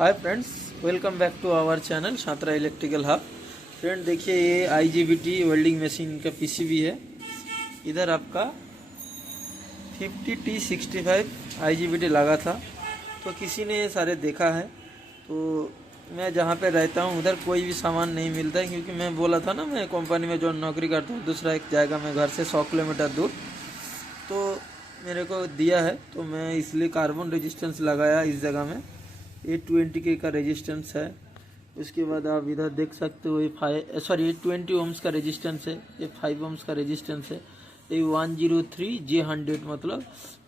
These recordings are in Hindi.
Hi friends, welcome back to our channel Shantara electrical hub. Friend देखिए, ये IGBT वेल्डिंग मशीन का PCB है। इधर आपका 50T65 IGBT लगा था, तो किसी ने ये सारे देखा है। तो मैं जहाँ पे रहता हूँ उधर कोई भी सामान नहीं मिलता है, क्योंकि मैं बोला था ना, मैं कंपनी में जो नौकरी करता हूँ दूसरा एक जाएगा, मैं घर से 100 किलोमीटर दूर, तो मेरे को दिया है, तो मैं इसलिए कार्बन रेजिस्टेंस लगाया इस जगह में। ये 20K का रेजिस्टेंस है। उसके बाद आप इधर देख सकते हो, ये 20 ओम्स का रेजिस्टेंस है, ये 5 ओम्स का रेजिस्टेंस है। ये 103J100 मतलब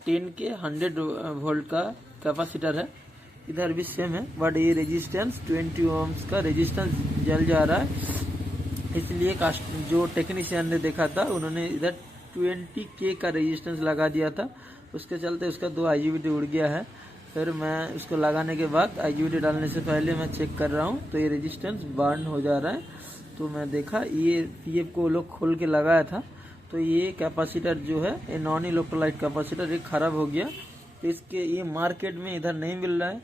10K 100 वोल्ट का कैपेसिटर है। इधर भी सेम है, बट ये रेजिस्टेंस 20 ओम्स का रेजिस्टेंस जल जा रहा है, इसलिए जो टेक्नीशियन ने देखा था उन्होंने इधर 20K का रेजिस्टेंस लगा दिया था। उसके चलते उसका 2 IGBT उड़ गया है। फिर मैं उसको लगाने के बाद IGBT डालने से पहले मैं चेक कर रहा हूँ, तो ये रेजिस्टेंस बर्न हो जा रहा है। तो मैं देखा ये PF को लोग खोल के लगाया था, तो ये कैपेसिटर जो है, ये नॉन इलेक्ट्रोलाइट कैपेसिटर, ये ख़राब हो गया। तो इसके ये मार्केट में इधर नहीं मिल रहा है।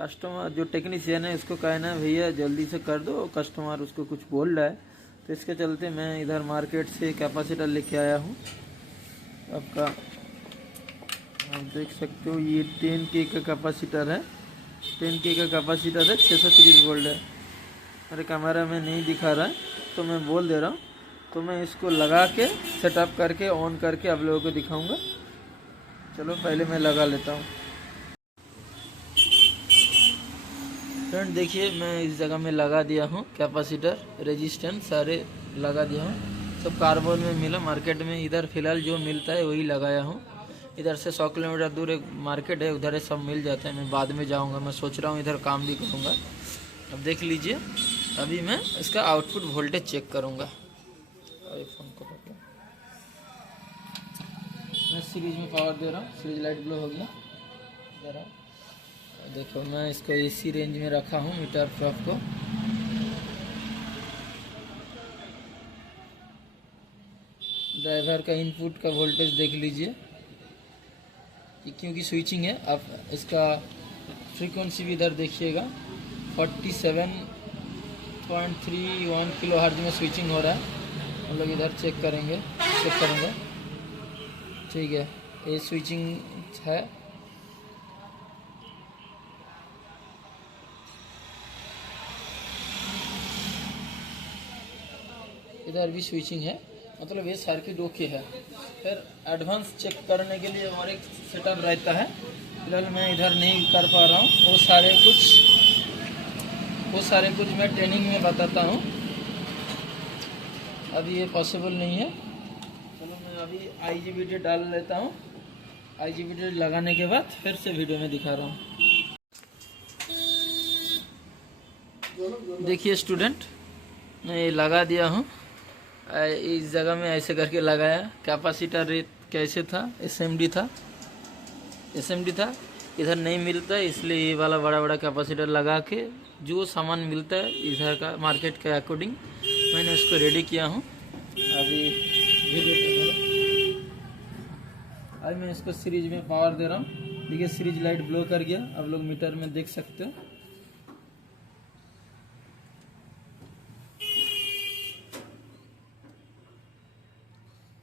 कस्टमर जो टेक्नीशियन है उसको कहना है भैया जल्दी से कर दो, कस्टमर उसको कुछ बोल रहा है। तो इसके चलते मैं इधर मार्केट से कैपेसिटर लेके आया हूँ। आपका आप देख सकते हो, ये 10K का कैपेसिटर है। 10K का कैपेसिटर है, 630 वोल्ट है। मेरे कैमरा में नहीं दिखा रहा है, तो मैं बोल दे रहा हूँ। तो मैं इसको लगा के सेटअप करके ऑन करके आप लोगों को दिखाऊंगा। चलो पहले मैं लगा लेता हूँ। फ्रेंड देखिए, मैं इस जगह में लगा दिया हूँ कैपेसिटर, रेजिस्टेंस सारे लगा दिया हूँ। सब कार्बन में मिला मार्केट में, इधर फ़िलहाल जो मिलता है वही लगाया हूँ। इधर से 100 किलोमीटर दूर एक मार्केट है, उधर सब मिल जाता है। मैं बाद में जाऊंगा, मैं सोच रहा हूँ इधर काम भी करूँगा। अब देख लीजिए, अभी मैं इसका आउटपुट वोल्टेज चेक करूँगा। फोन को मैं सीरीज में पावर दे रहा हूँ, सीरीज लाइट ब्लो हो गया। ज़रा देखो, मैं इसको AC रेंज में रखा हूँ मीटर प्रोफ को। ड्राइवर का इनपुट का वोल्टेज देख लीजिए, क्योंकि स्विचिंग है। आप इसका फ्रीक्वेंसी भी इधर देखिएगा, 47.31 किलोहर्ट्ज़ में स्विचिंग हो रहा है। हम लोग इधर चेक करेंगे, चेक करूँगा। ठीक है, ये स्विचिंग है। इधर भी स्विचिंग है, मतलब ये सर्किट ओके है। फिर एडवांस चेक करने के लिए और एक सेटअप रहता है, फिलहाल मैं इधर नहीं कर पा रहा हूँ। वो सारे कुछ मैं ट्रेनिंग में बताता हूँ, अभी ये पॉसिबल नहीं है। चलो मैं अभी IGBT डाल लेता हूँ। IGBT लगाने के बाद फिर से वीडियो में दिखा रहा हूँ। देखिए स्टूडेंट, मैं ये लगा दिया हूँ। इस जगह में ऐसे करके लगाया। कैपेसिटर कैसे था, SMD था। इधर नहीं मिलता, इसलिए ये वाला बड़ा बड़ा कैपेसिटर लगा के जो सामान मिलता है इधर का मार्केट के अकॉर्डिंग मैंने उसको रेडी किया हूँ। अभी मैं इसको सीरीज में पावर दे रहा हूँ। देखिए सीरीज लाइट ब्लो कर गया, आप लोग मीटर में देख सकते हो।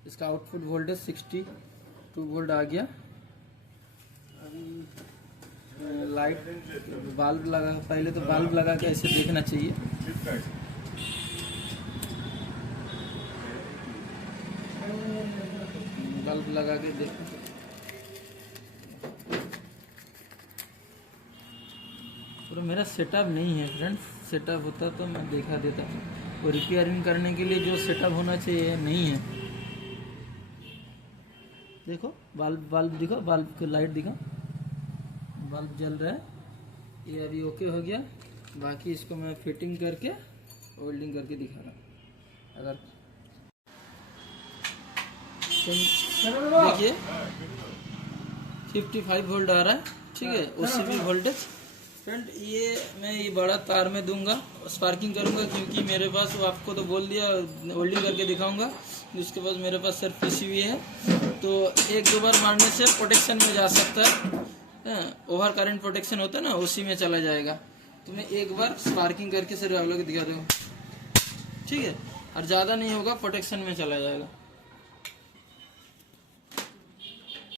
इसका आउटपुट वोल्टेज 62 वोल्ट आ गया। अभी लाइट बल्ब लगा, पहले तो बल्ब लगा के ऐसे देखना चाहिए। बल्ब लगा के देखो, और मेरा सेटअप नहीं है फ्रेंड्स। सेटअप होता तो मैं दिखा देता, वो रिपेयरिंग करने के लिए जो सेटअप होना चाहिए नहीं है। देखो बल्ब दिखो, बल्ब की लाइट दिखो, बल्ब जल रहा है। ये अभी ओके हो गया। बाकी इसको मैं फिटिंग करके वेल्डिंग करके दिखा रहा हूँ। अगर देखिए 55 वोल्ट आ रहा है, ठीक है, उससे भी वोल्टेज। फ्रेंड मैं ये बड़ा तार में दूंगा, स्पार्किंग करूंगा, क्योंकि मेरे पास, वो आपको तो बोल दिया, वेल्डिंग करके दिखाऊंगा। उसके पास मेरे पास सिर्फ PCB है, तो 1-2 बार मारने से प्रोटेक्शन में जा सकता है। ओवर करंट प्रोटेक्शन होता है ना, उसी में चला जाएगा। तो मैं एक बार स्पार्किंग करके सिर्फ आप लोग दिखा रहे हो, ठीक है, और ज़्यादा नहीं होगा, प्रोटेक्शन में चला जाएगा।